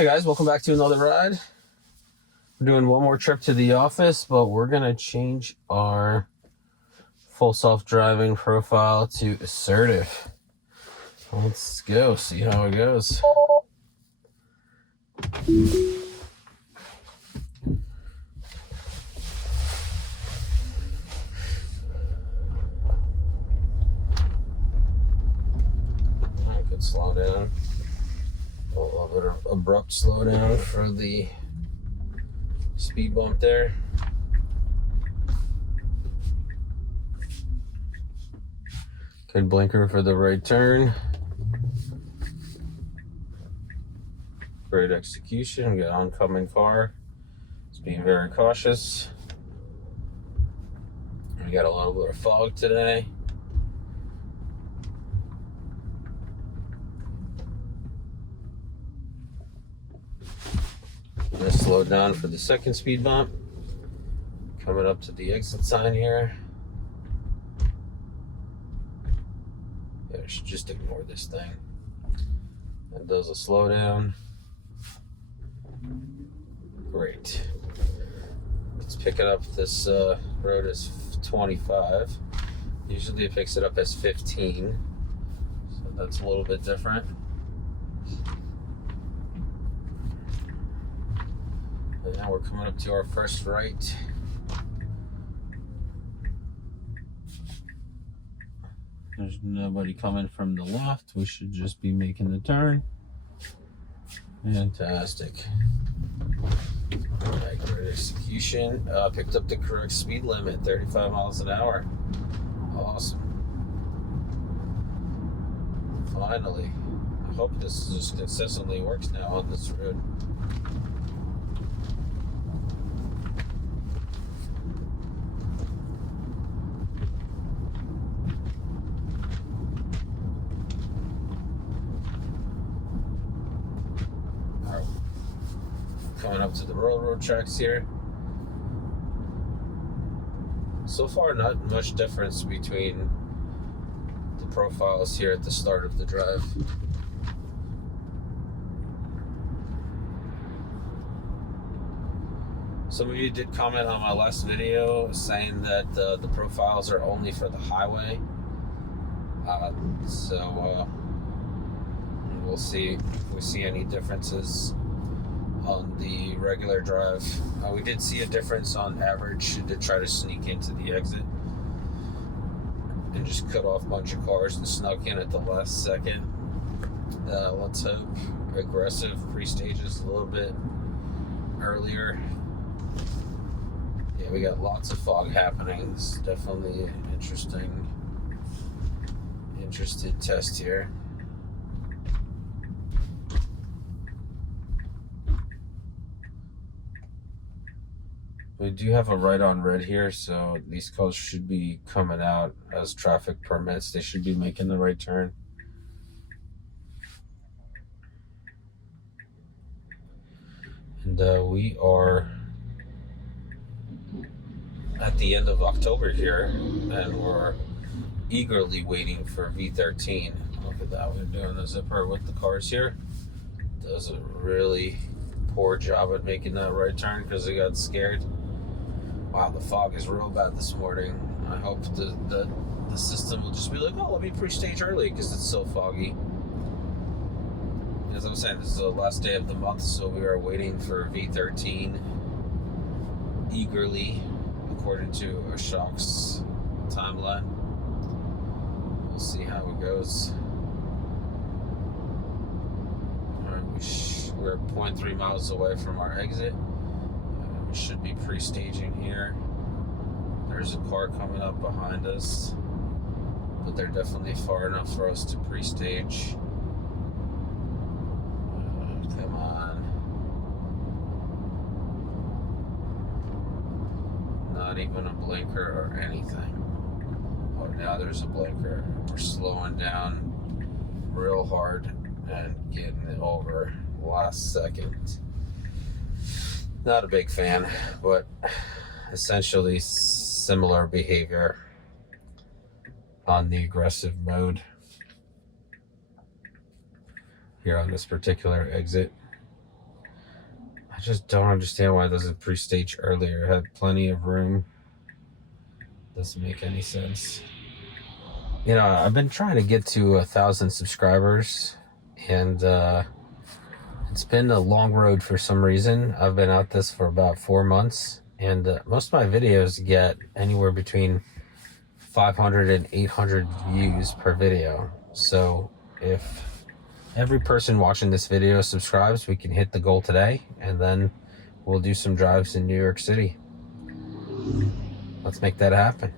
Hey guys, welcome back to another ride. We're doing one more trip to the office, but we're gonna change our full self-driving profile to Assertive. Let's go see how it goes. I could slow down. A little bit of abrupt slowdown for the speed bump there. Good blinker for the right turn. Great execution. We got oncoming car. It's being very cautious. We got a little bit of fog today. I'm gonna slow down for the second speed bump. Coming up to the exit sign here. Yeah, I should just ignore this thing. That does a slowdown. Great. Let's pick it up. This road is 25. Usually it picks it up as 15. So that's a little bit different. And now we're coming up to our first right. There's nobody coming from the left. We should just be making the turn. Fantastic. Right, great execution. Picked up the correct speed limit, 35 miles an hour. Awesome. Finally. I hope this just consistently works now on this road. Coming up to the railroad tracks here. So far, not much difference between the profiles here at the start of the drive. Some of you did comment on my last video saying that the profiles are only for the highway. So we'll see if we see any differences on the regular drive. We did see a difference on average to try to sneak into the exit and just cut off a bunch of cars and snuck in at the last second. Let's hope aggressive pre-stages a little bit earlier. Yeah, we got lots of fog happening. It's definitely an interesting test here. We do have a right on red here, so these cars should be coming out as traffic permits. They should be making the right turn. And we are at the end of October here, and we're eagerly waiting for V13. Look at that, we're doing the zipper with the cars here. Does a really poor job at making that right turn because they got scared. Wow, the fog is real bad this morning. I hope the system will just be like, oh, let me pre-stage early because it's so foggy. As I'm saying, this is the last day of the month, so we are waiting for V13 eagerly, according to Ashok's timeline. We'll see how it goes. All right, we're 0.3 miles away from our exit. We should be pre-staging here. There's a car coming up behind us, but they're definitely far enough for us to pre-stage. Come on. Not even a blinker or anything. Oh, now there's a blinker. We're slowing down real hard and getting it over last second. Not a big fan, but essentially similar behavior on the aggressive mode here on this particular exit. I just don't understand why it doesn't pre-stage earlier. It had plenty of room. Doesn't make any sense. You know, I've been trying to get to 1,000 subscribers, and it's been a long road for some reason. I've been at this for about 4 months, and most of my videos get anywhere between 500 and 800 views per video. So if every person watching this video subscribes, we can hit the goal today, and then we'll do some drives in New York City. Let's make that happen.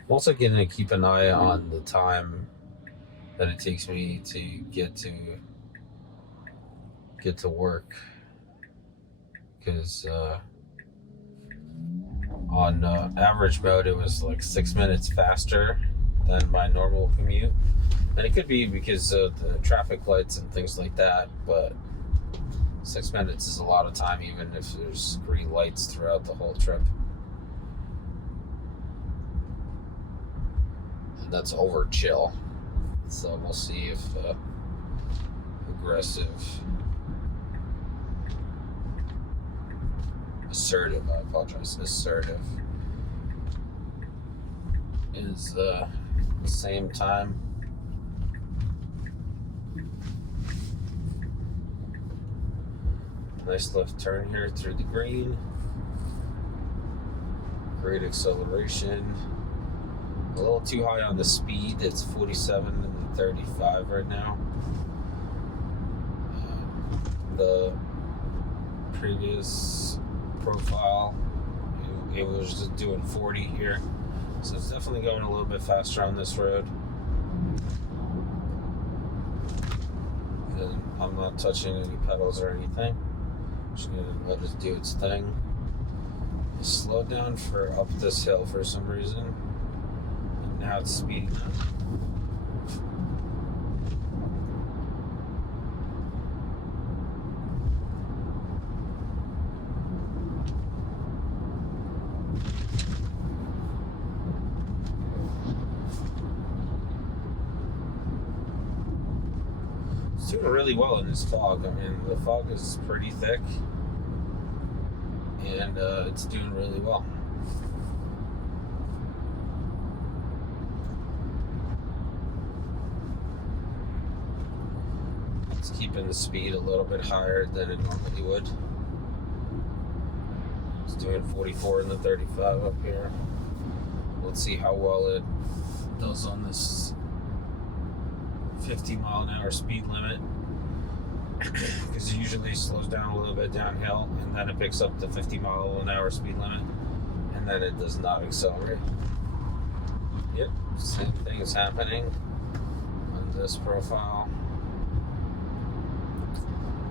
I'm also going to keep an eye on the time that it takes me to get to work, because on average mode it was like 6 minutes faster than my normal commute, and it could be because of the traffic lights and things like that, but 6 minutes is a lot of time even if there's green lights throughout the whole trip. And that's over chill. So we'll see if Assertive is the same time. Nice left turn here through the green. Great acceleration. A little too high on the speed. It's 47 and 35 right now. The previous profile, it was just doing 40 here. So it's definitely going a little bit faster on this road. And I'm not touching any pedals or anything. Just gonna let it do its thing. Slowed down for up this hill for some reason. Now it's speeding up. It's doing really well in this fog. I mean, the fog is pretty thick, and it's doing really well. Keeping the speed a little bit higher than it normally would. It's doing 44 in the 35 up here. Let's see how well it does on this 50 mile an hour speed limit, because it usually slows down a little bit downhill and then it picks up the 50 mile an hour speed limit, and then it does not accelerate. Yep, same thing is happening on this profile.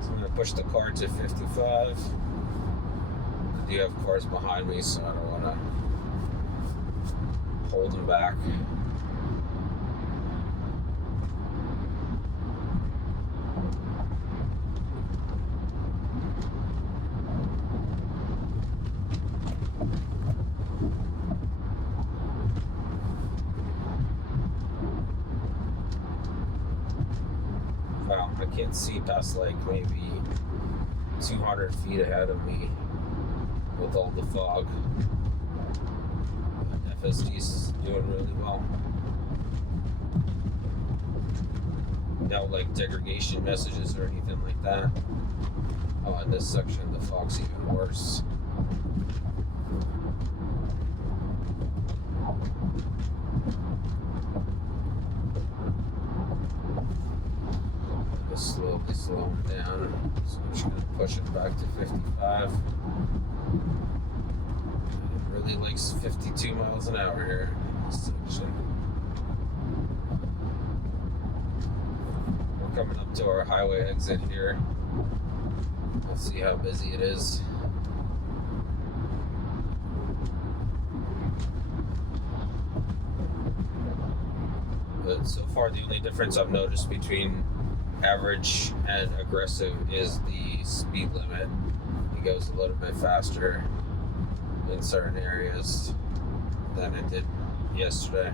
I'm going to push the car to 55. I do have cars behind me, so I don't want to hold them back. Wow, I can't see past like maybe 200 feet ahead of me with all the fog. But FSD is doing really well. No like degradation messages or anything like that. Oh, in this section the fog's even worse. Slowly slowing down, so I'm just going to push it back to 55. It really likes 52 miles an hour here in this section. We're coming up to our highway exit here. Let's see how busy it is. But so far the only difference I've noticed between average and aggressive is the speed limit. It goes a little bit faster in certain areas than it did yesterday.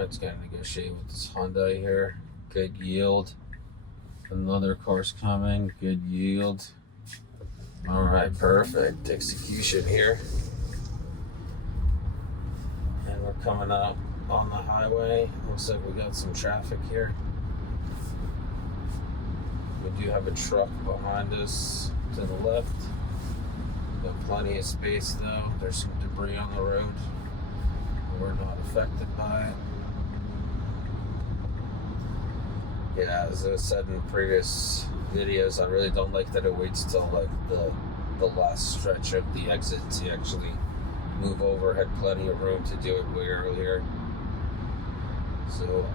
It's gonna negotiate with this Hyundai here. Good yield. Another car's coming. Good yield. All right, perfect execution here. And we're coming up on the highway. Looks like we got some traffic here. We do have a truck behind us to the left. Got plenty of space though. There's some debris on the road. We're not affected by it. Yeah, as I said in previous videos, I really don't like that it waits till like the last stretch of the exit to actually move over. Had plenty of room to do it way earlier. So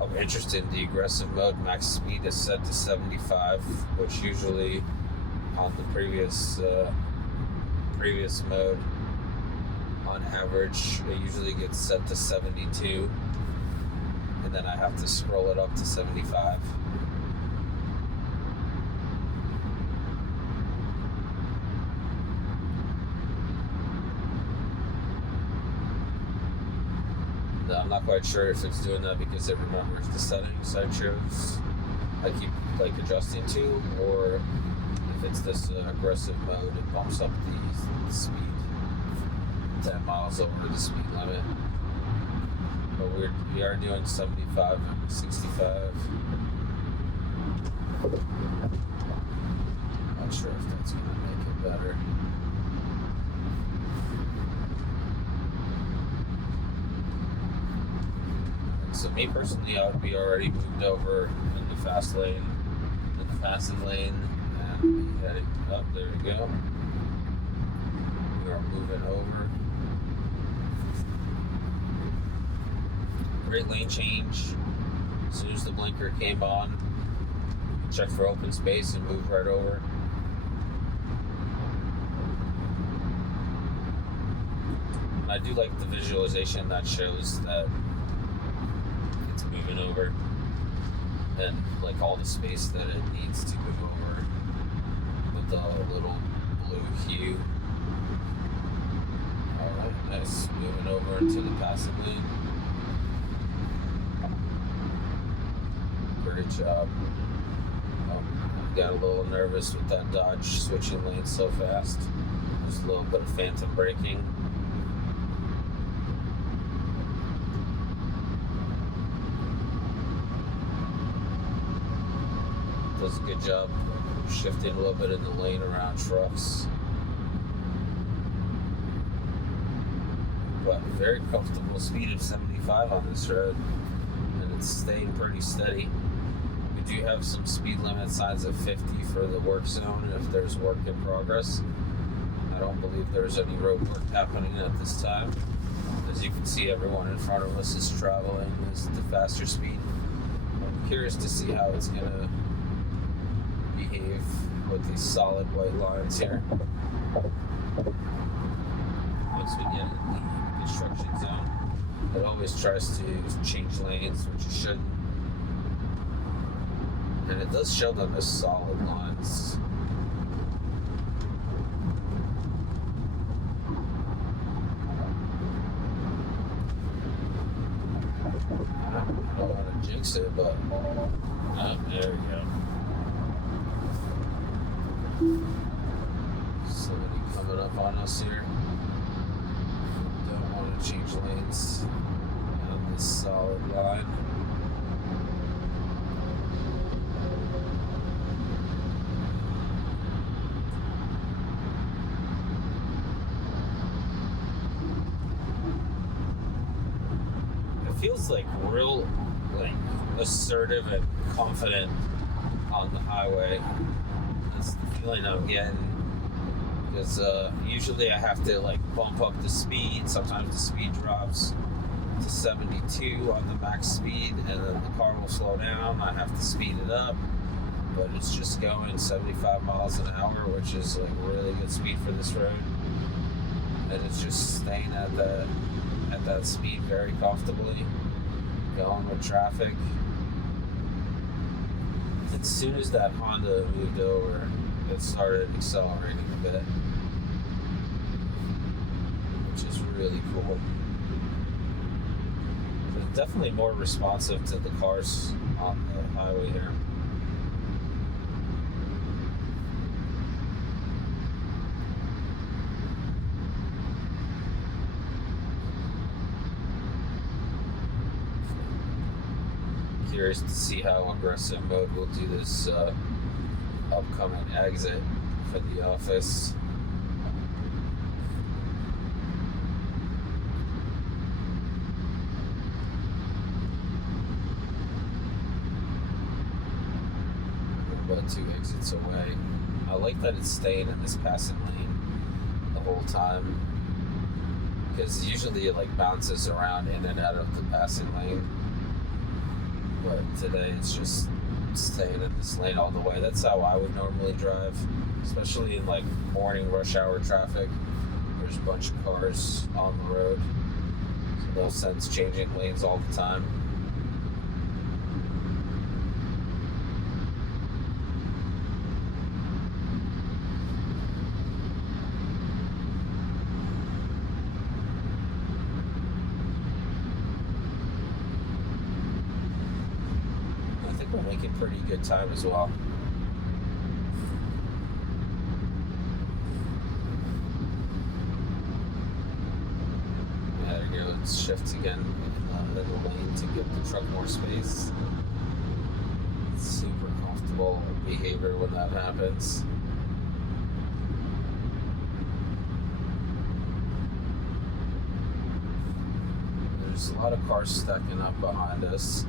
I'm interested in the aggressive mode. Max speed is set to 75, which usually on the previous mode, on average, it usually gets set to 72. And then I have to scroll it up to 75. I'm not quite sure if it's doing that because it remembers the settings I chose. I keep like adjusting to, or if it's this aggressive mode, it bumps up the speed 10 miles over the speed limit. But we are doing 75 and 65. Not sure if that's going to make it better. So me personally, I would be already moved over in the fast lane, in the passing lane, and be heading up. There we go. We are moving over. Great lane change. As soon as the blinker came on, check for open space and move right over. And I do like the visualization that shows that it's moving over and like all the space that it needs to move over with the little blue hue. Alright, nice. Moving over into the passing lane. Great job. Got a little nervous with that Dodge switching lanes so fast. Just a little bit of phantom braking. Does a good job shifting a little bit in the lane around trucks. But very comfortable speed of 75 on this road, and it's staying pretty steady. We do have some speed limit signs of 50 for the work zone if there's work in progress. I don't believe there's any road work happening at this time. As you can see, everyone in front of us is traveling at the faster speed. I'm curious to see how it's going to behave with these solid white lines here. Once we get in the construction zone, it always tries to change lanes, which it shouldn't. And it does show them as solid lines. I don't want to jinx it, but there we go. Somebody coming up on us here. Don't want to change lanes on this solid line. Feels like real, like assertive and confident on the highway. That's the feeling I'm getting. Because usually I have to like bump up the speed. Sometimes the speed drops to 72 on the max speed, and then the car will slow down. I have to speed it up, but it's just going 75 miles an hour, which is like really good speed for this road. And it's just staying at that speed very comfortably, going with traffic. As soon as that Honda moved over, it started accelerating a bit, which is really cool. definitely more responsive to the cars on the highway here. Curious to see how aggressive mode will do this upcoming exit for the office. About 2 exits away. I like that it's staying in this passing lane the whole time, because usually it like bounces around in and out of the passing lane, but today it's just staying in this lane all the way. That's how I would normally drive, especially in like morning rush hour traffic. There's a bunch of cars on the road, so no sense changing lanes all the time. We're making pretty good time as well. Yeah, there we go. Let's shift again in the lane to give the truck more space. It's super comfortable behavior when that happens. There's a lot of cars stacking up behind us.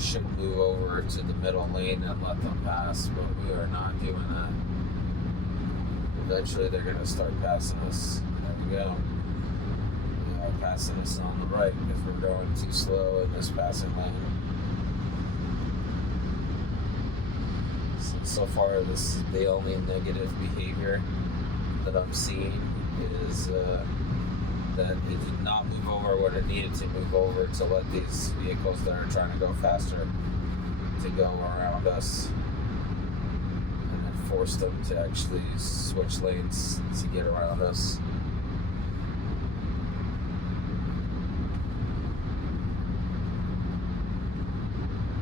Should move over to the middle lane and let them pass, but we are not doing that. Eventually they're going to start passing us. There we go. They are passing us on the right because we're going too slow in this passing lane. So far, this is the only negative behavior that I'm seeing is that it did not move over when it needed to move over to let these vehicles that are trying to go faster to go around us, and then force them to actually switch lanes to get around us.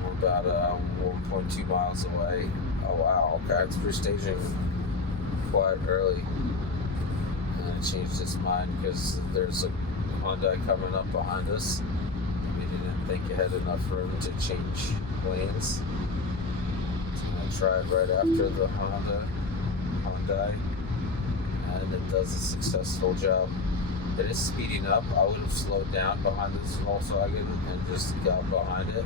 We're about 1.2 miles away. Oh wow, okay, it's for staging quite early. And it changed its mind because there's a Hyundai coming up behind us. We didn't think it had enough room to change lanes. So I tried right after the Hyundai, and it does a successful job. It is speeding up. I would have slowed down behind this Volkswagen and just got behind it.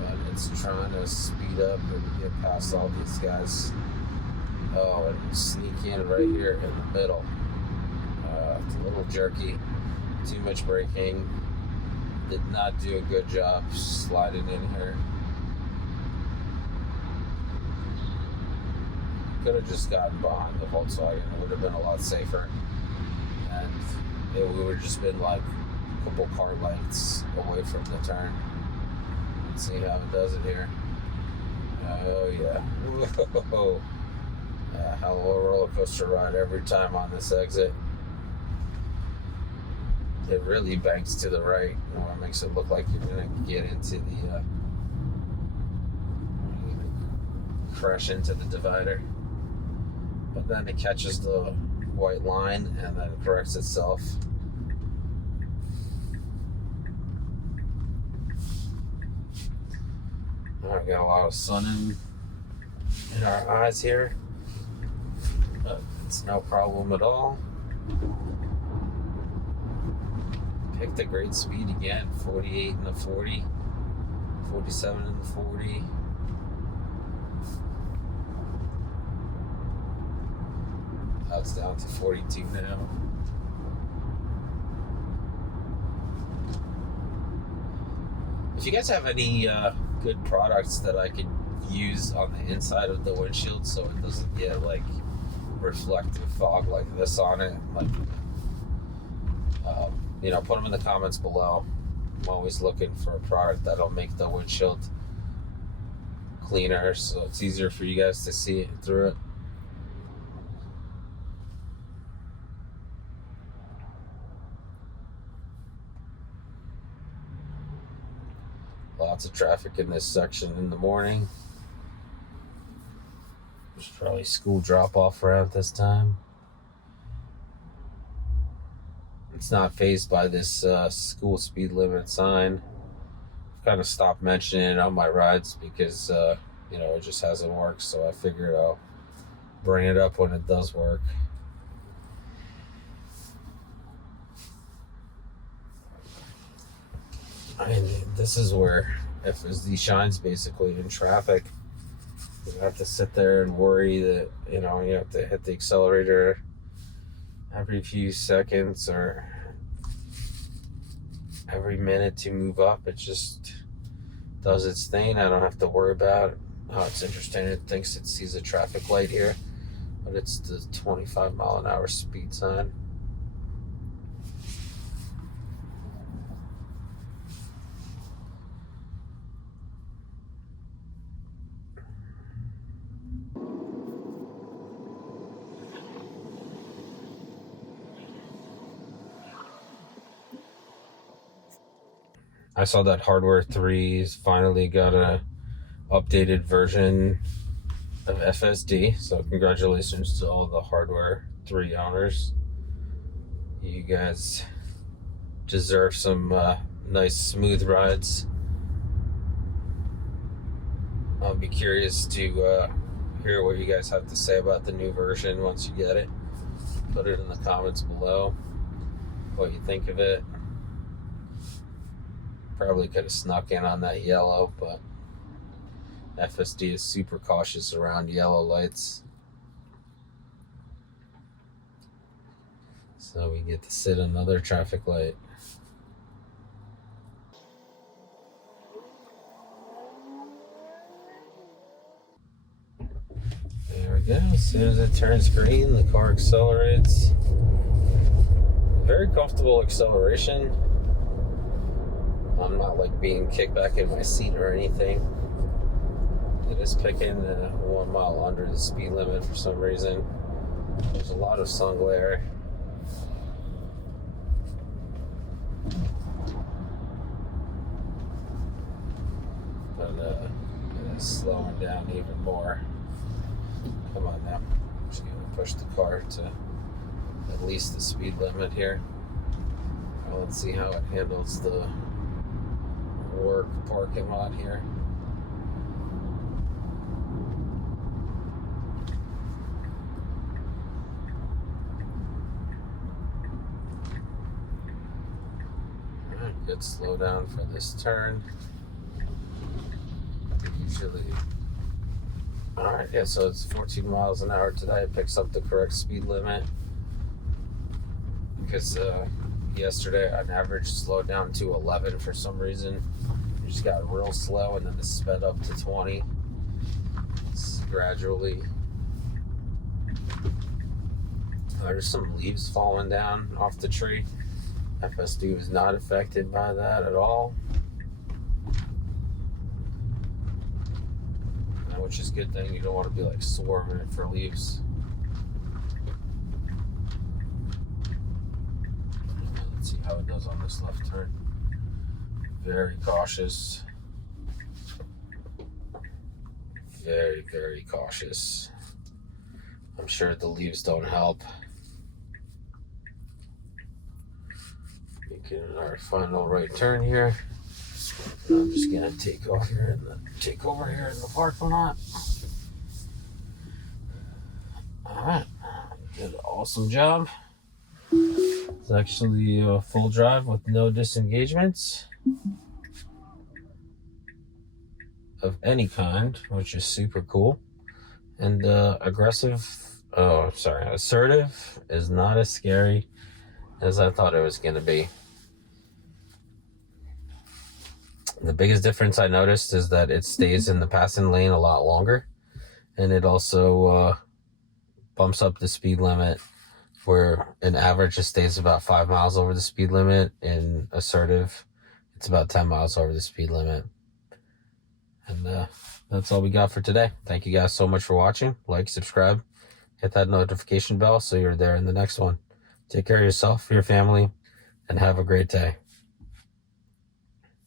But it's trying to speed up and get past all these guys. Oh, and sneak in right here in the middle. It's a little jerky. Too much braking. Did not do a good job sliding in here. Could have just gotten behind the Volkswagen. It would have been a lot safer. And we would have just been like a couple car lengths away from the turn. Let's see how it does it here. Oh, yeah. Whoa. Hell of a roller coaster ride every time on this exit. It really banks to the right. It makes it look like you're going to get into the crash into the divider. But then it catches the white line and then corrects itself. I've got a lot of sun in our eyes here. But it's no problem at all. Picked a great speed again, 48 in the 40, 47 in the 40. That's down to 42 now. If you guys have any good products that I could use on the inside of the windshield so it doesn't get like reflective fog like this on it, like put them in the comments below. I'm always looking for a product that'll make the windshield cleaner so it's easier for you guys to see it through it. Lots of traffic in this section in the morning. There's probably school drop-off around this time. It's not fazed by this school speed limit sign. I've kind of stopped mentioning it on my rides because, it just hasn't worked. So I figured I'll bring it up when it does work. And this is where FSD shines basically in traffic. You have to sit there and worry that, you have to hit the accelerator every few seconds or every minute to move up. It just does its thing. I don't have to worry about it. Oh, it's interesting. It thinks it sees a traffic light here, but it's the 25 mile an hour speed sign. I saw that Hardware 3's finally got a updated version of FSD, so congratulations to all the Hardware 3 owners. You guys deserve some nice smooth rides. I'll be curious to hear what you guys have to say about the new version once you get it. Put it in the comments below, what you think of it. Probably could have snuck in on that yellow, but FSD is super cautious around yellow lights. So we get to sit another traffic light. There we go. As soon as it turns green, the car accelerates. Very comfortable acceleration. I'm not like being kicked back in my seat or anything. It is picking 1 mile under the speed limit for some reason. There's a lot of sun glare. But it is slowing down even more. Come on now. I'm just going to push the car to at least the speed limit here. Well, let's see how it handles the work parking lot here. Alright, good slow down for this turn. Usually, alright, yeah, so it's 14 miles an hour today. It picks up the correct speed limit because yesterday on average slowed down to 11 for some reason. It just got real slow and then it sped up to 20. It's gradually. There's some leaves falling down off the tree. FSD was not affected by that at all, which is a good thing. You don't want to be like swarming it for leaves. Let's see how it does on this left turn. Very cautious. Very, very cautious. I'm sure the leaves don't help. Making our final right turn here. I'm just gonna take over here in the parking lot. Alright. Did an awesome job. It's actually a full drive with no disengagements of any kind, which is super cool. And assertive is not as scary as I thought it was going to be. The biggest difference I noticed is that it stays in the passing lane a lot longer, and it also bumps up the speed limit, where in average it stays about 5 miles over the speed limit. In assertive, it's about 10 miles over the speed limit. And that's all we got for today. Thank you guys so much for watching. Like, subscribe, hit that notification bell so you're there in the next one. Take care of yourself, your family, and have a great day.